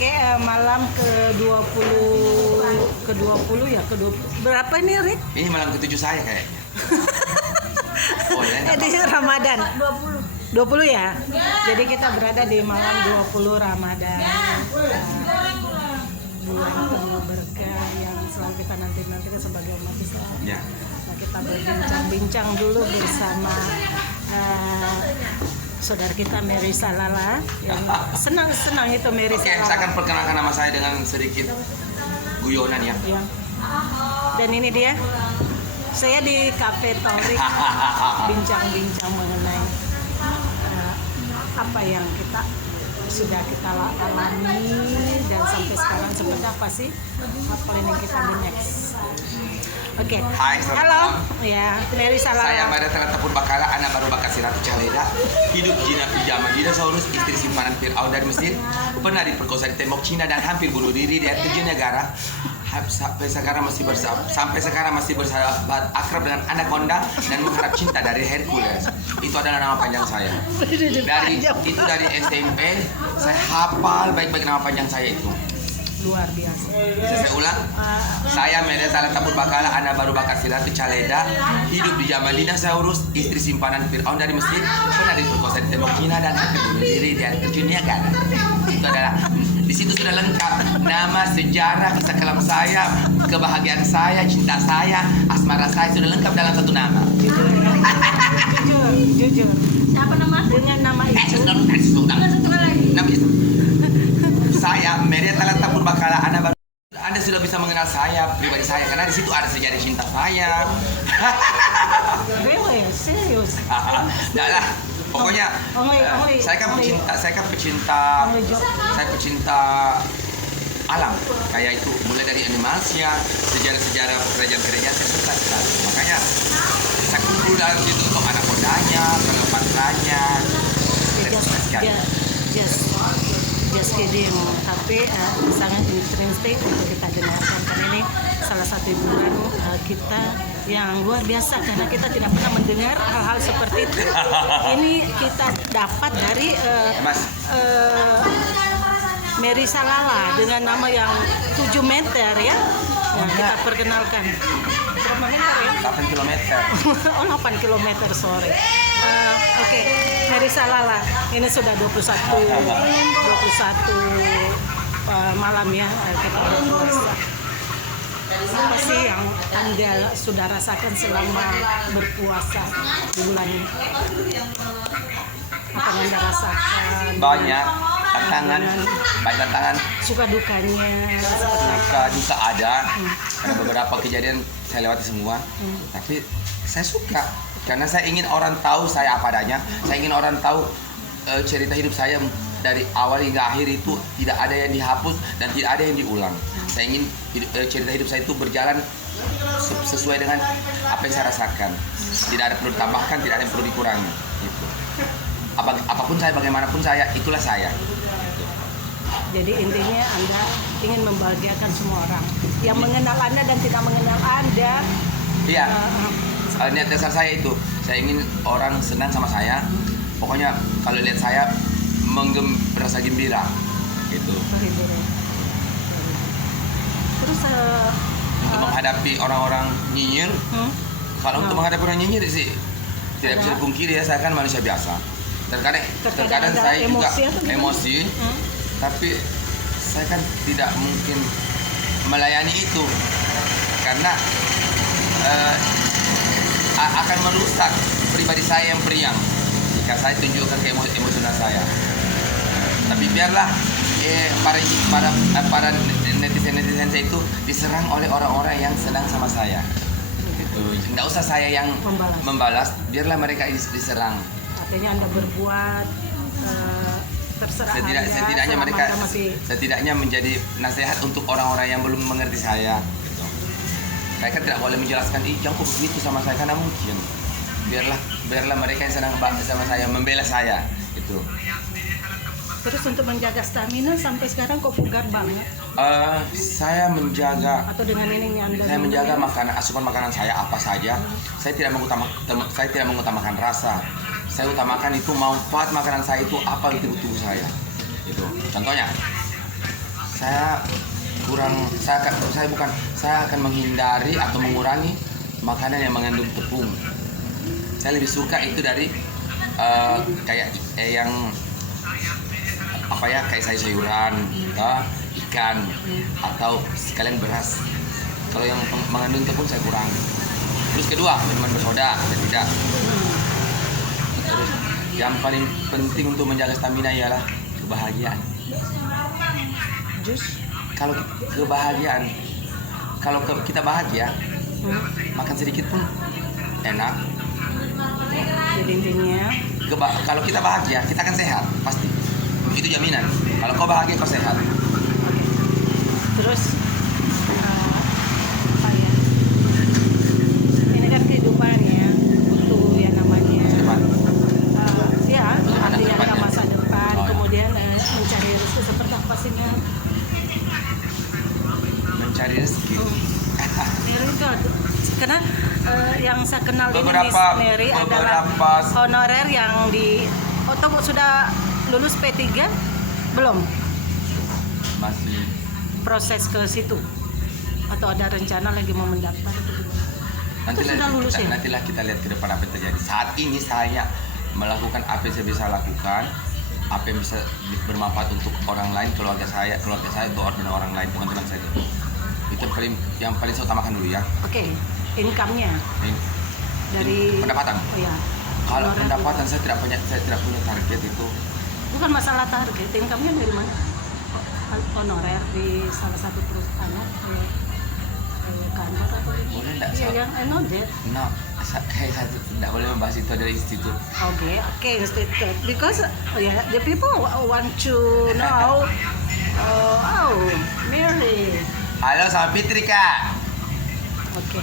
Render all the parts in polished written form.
Oke, malam ke-20 ya, berapa ini, Rik? Ini malam ke-7 saya kayaknya. Oh, ya, Di Ramadan. 20 ya? Jadi kita berada di malam 20 Ramadan. Bulan penuh berkah yang selalu kita nanti-nantikan sebagai umat Islam. Ya. Nah, kita berbincang-bincang dulu bersama saudara kita Mary Salala yang senang itu Mary Salala. Oke, saya akan perkenalkan nama saya dengan sedikit guyonan ya. Ya. Dan ini dia, saya di Cafe Torik bincang-bincang mengenai apa yang sudah kita alami dan sampai sekarang seperti apa sih planning kita di next. Oke. Hai, selamat halo. malam. Ya, Mary Salala. Saya Mada Telatapur Bakala, anak baru Bakasi Ratu Caleda. Hidup jinak di zaman dinosaurus, istri simpanan Fir'aun dari Mesir. Pernah diperkosa di tembok Cina dan hampir bunuh diri di air terjun Niagara. Sampai sekarang masih bersahabat akrab dengan anaconda dan mengharap cinta dari Hercules. Itu adalah nama panjang saya. Dari SMP saya hafal baik-baik nama panjang saya itu. Luar biasa. Saya ulang. Saya Mada Telatapur Bakala, anak baru Bakasi Ratu Caleda. Hidup di zaman dinosaurus, istri simpanan Fir'aun dari Mesir. Pernah diperkosa di tembok Cina dan hampir bunuh diri di air terjun Niagara. Itu adalah. Di situ sudah lengkap nama, sejarah, kisah kelam saya, kebahagiaan saya, cinta saya, asmara saya sudah lengkap dalam satu nama. Jujur. Apa nama? Dengan nama itu. Nama itu. Saya Mary Telatapur Bakala, anak baru. Anda sudah bisa mengenal saya, pribadi saya, karena di situ ada sejarah cinta saya. Really? Serius? Nggak lah. Pokoknya saya kan pecinta alam, kayak itu mulai dari animasi, sejarah kerajaan-kerajaan saya suka sekali. Makanya saya kumpul dalam situ untuk anak mudanya, pengapatannya. Just kidding, tapi sangat interesting untuk kita dengarkan karena ini salah satu hiburan kita yang luar biasa karena kita tidak pernah mendengar hal-hal seperti itu. Ini kita dapat dari Mary Salala dengan nama yang 7 meter ya. Nah, kita perkenalkan. Berapa meter ya? 8 km. Oh, 8 km, sorry. Oke, Mary Salala. Ini sudah 21 malam ya kita berpuasa. Apa sih yang Anda sudah rasakan selama berpuasa di bulan ini? Apa yang Anda rasakan? Banyak tantangan. Suka dukanya. Duka ada. Karena beberapa kejadian saya lewati semua. Tapi saya suka karena saya ingin orang tahu saya apa adanya. Saya ingin orang tahu cerita hidup saya dari awal hingga akhir itu tidak ada yang dihapus dan tidak ada yang diulang. Saya ingin cerita hidup saya itu berjalan sesuai dengan apa yang saya rasakan. Tidak ada perlu ditambahkan, tidak ada yang perlu dikurangi. Gitu. Apapun saya, bagaimanapun saya, itulah saya. Jadi intinya Anda ingin membahagiakan semua orang yang mengenal Anda dan tidak mengenal Anda. Iya. Niat dasar saya itu, saya ingin orang senang sama saya. Pokoknya kalau lihat saya merasa gembira, gitu. Terus untuk menghadapi orang-orang nyinyir, kalau untuk menghadapi orang nyinyir sih tidak bisa dipungkiri ya, saya kan manusia biasa. Terkadang saya juga emosi, tapi saya kan tidak mungkin melayani itu karena akan merusak pribadi saya yang periang jika saya tunjukkan ke emosional saya. Tapi biarlah para netizen saya itu diserang oleh orang-orang yang senang sama saya. Gitu. Nggak usah saya yang membalas, biarlah mereka diserang. Artinya Anda berbuat terserah. Setidaknya menjadi nasihat untuk orang-orang yang belum mengerti saya. Gitu. Mereka tidak boleh menjelaskan, jangan kok begitu sama saya, karena mungkin. Biarlah mereka yang senang sama saya, membela saya. Gitu. Terus untuk menjaga stamina sampai sekarang kok bugar banget? Saya menjaga. Atau dengan ini Anda? Saya menjaga asupan makanan saya apa saja. Saya tidak mengutamakan rasa. Saya utamakan itu manfaat makanan saya itu apa itu tubuh saya. Itu. Contohnya, saya akan menghindari atau mengurangi makanan yang mengandung tepung. Saya lebih suka itu dari kayak yang apa ya, kayak sayuran, ikan, atau sekalian beras. Kalau yang mengandung tepung saya kurangi. Terus kedua, minuman bersoda dan tidak. Terus yang paling penting untuk menjaga stamina ialah kebahagiaan. Jus. Kalau kebahagiaan, kalau kita bahagia, makan sedikit pun enak. Jadi intinya Kalau kita bahagia, kita akan sehat pasti. Itu jaminan. Kalau kau bahagia, kau sehat. terus apa ya? Ini kan kehidupan ya, butuh yang namanya ya artinya masa depan. Oh, ya. Kemudian mencari rezeki seperti apa sih Mel? Mencari rezeki. Very good. Karena yang saya kenal ini Miss Beberapa- Mary adalah beberapa- honorer yang di sudah lulus P3 belum Masih. proses ke situ atau ada rencana lagi mau mendaftar itu gimana? Sudah lulus ya? Nantilah kita lihat ke depan apa yang terjadi. Saat ini saya melakukan apa yang saya bisa lakukan, apa yang bisa bermanfaat untuk orang lain, keluarga saya dan orang lain, teman-teman saya. Itu yang paling saya utamakan dulu ya. Oke, income-nya Ini dari pendapatan. Oh ya. Kalau Honorer. pendapatan saya tidak punya target itu. Bukan masalah target, income-nya dari mana? Honorer di salah satu perusahaan kantor atau gimana? Boleh enggak? Iya, yang I know that. No, saya tidak boleh membahas itu dari institut. Okay, institute. Because the people want to know. Mary. Halo Sapitri Kak. Oke.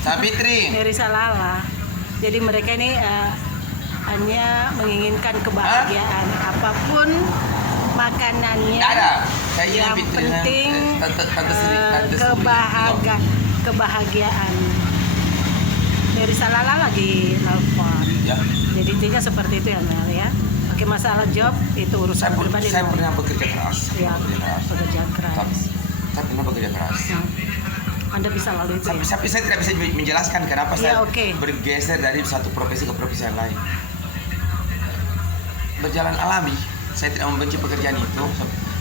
Sapitri. Mary Salala. Jadi mereka ini hanya menginginkan kebahagiaan, apapun makanannya. Tidak ada. Saya ingin Yang Fitri, penting Tante Sri. kebahagiaan. Mary Salala lagi nelfon. Ya. Jadi intinya seperti itu ya Mel ya. Oke, masalah job itu urusan pribadi. Saya pernah bekerja keras. Ya, pekerja keras. Saya pernah bekerja keras. Anda bisa lalui itu ya. Tapi saya tidak bisa menjelaskan kenapa saya Ya, oke. bergeser dari satu profesi ke profesi yang lain. Berjalan alami. Saya tidak membenci pekerjaan itu.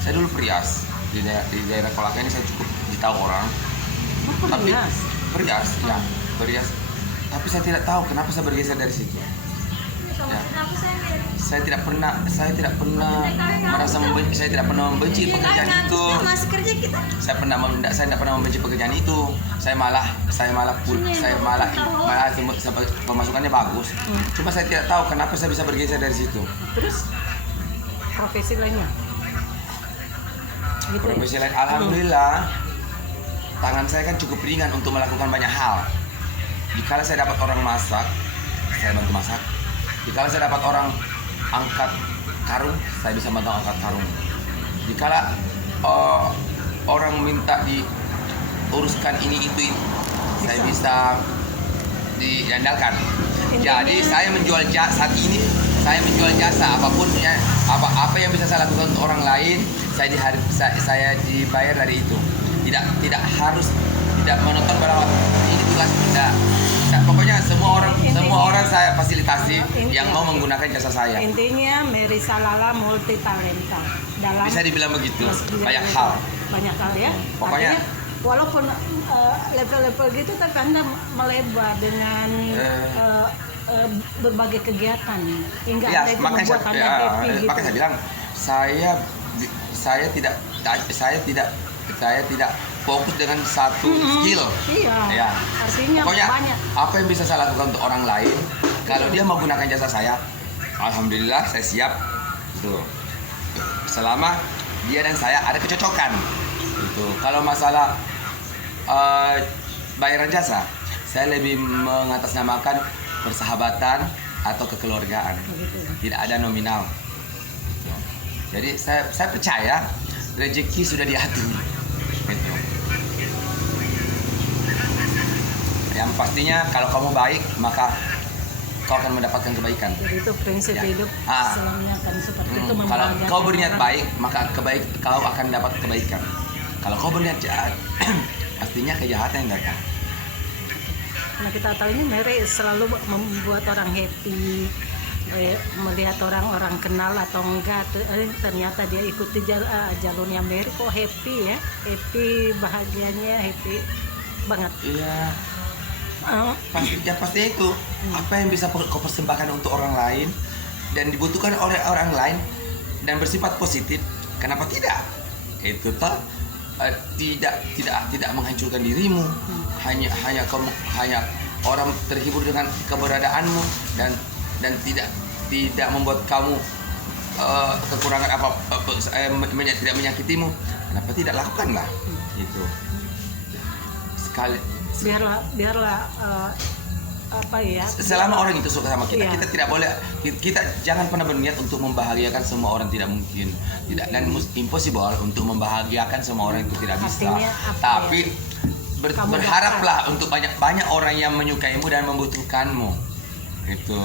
Saya dulu perias di daerah Kolaka ini, saya cukup ditahu orang. Tapi perias, ya, perias. Tapi saya tidak tahu kenapa saya bergeser dari situ. Ya. Saya tidak pernah merasa membenci. Saya tidak pernah membenci pekerjaan itu. Saya tidak pernah membenci pekerjaan itu. Saya malah pemasukannya bagus. Cuma saya tidak tahu kenapa saya bisa bergeser dari situ. Terus profesi lainnya? Gitu ya? Profesi lain, alhamdulillah, tangan saya kan cukup ringan untuk melakukan banyak hal. Jika saya dapat orang masak, saya bantu masak. Jika saya dapat orang angkat karung, saya bisa bantu angkat karung. Jika orang minta diuruskan ini itu, saya bisa diandalkan. Jadi saya menjual jasa saat ini. Saya menjual jasa apapun ya, apa yang bisa saya lakukan untuk orang lain, saya dibayar dari itu. Tidak harus menonton bahwa ini tugas tidak. Pokoknya semua orang saya fasilitasi yang mau menggunakan jasa saya. Intinya Mary Salala multi talenta dalam Bisa dibilang begitu, banyak hal. Banyak hal ya. Pokoknya artinya, walaupun level-level gitu, tapi Anda melebar dengan berbagai kegiatan hingga Ya, Anda itu makanya membuat Anda happy gitu. makanya saya bilang saya tidak fokus dengan satu skill. Iya. Ya. Artinya Pokoknya banyak. apa yang bisa saya lakukan untuk orang lain, kalau dia mau gunakan jasa saya, alhamdulillah saya siap. Tuh. Selama dia dan saya ada kecocokan. Gitu. Kalau masalah bayaran jasa, saya lebih mengatasnamakan persahabatan atau kekeluargaan. Begitu. Tidak ada nominal. Jadi saya percaya rezeki sudah diatur. Gitu. Yang pastinya kalau kamu baik, maka kau akan mendapatkan kebaikan. Jadi itu prinsip Ya. hidup selamanya kan seperti itu. Kalau membahagiakan kau berniat orang. baik, maka kau akan dapat kebaikan. Kalau kau berniat jahat, pastinya kejahatan yang datang. Nah kita tahu ini Mary selalu membuat orang happy, melihat orang-orang kenal atau enggak, ternyata dia ikuti jalurnya Mary kok happy ya, happy bahagianya, happy banget. Iya. Pasti itu apa yang bisa kau persembahkan untuk orang lain dan dibutuhkan oleh orang lain dan bersifat positif. Kenapa tidak? Itu toh tidak menghancurkan dirimu. Hanya orang terhibur dengan keberadaanmu dan tidak membuat kamu kekurangan tidak menyakitimu. Kenapa tidak lakukanlah itu sekali. Biarlah apa ya, selama orang itu suka sama kita, iya. kita tidak boleh, kita jangan pernah berniat untuk membahagiakan semua orang, tidak mungkin, tidak, dan impossible untuk membahagiakan semua orang itu tidak bisa. Artinya apa Tapi ya? Kamu berharaplah untuk banyak orang yang menyukaimu dan membutuhkanmu itu.